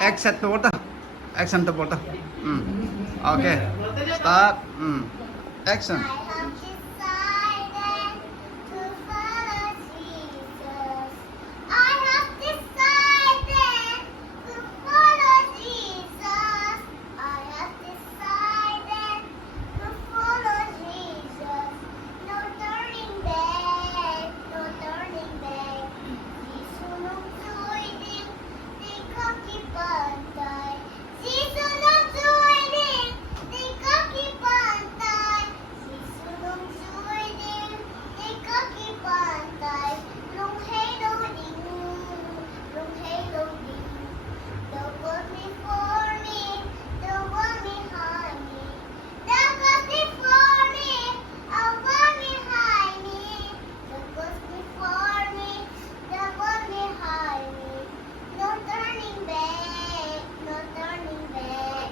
Action to water. Action to water. Okay. Start. Action. I have decided to follow Jesus. I have decided to follow Jesus. I have decided to follow Jesus. No turning back, no turning back. Sisunod suwedin, di kakipantay. Sisunod suwedin, di kakipantay. Sisunod suwedin, di kakipantay. Long halo din, long halo din. The one before me, the one behind me. The one before me, a one behind me. The one before me, the one behind me. No turning back, no turning back.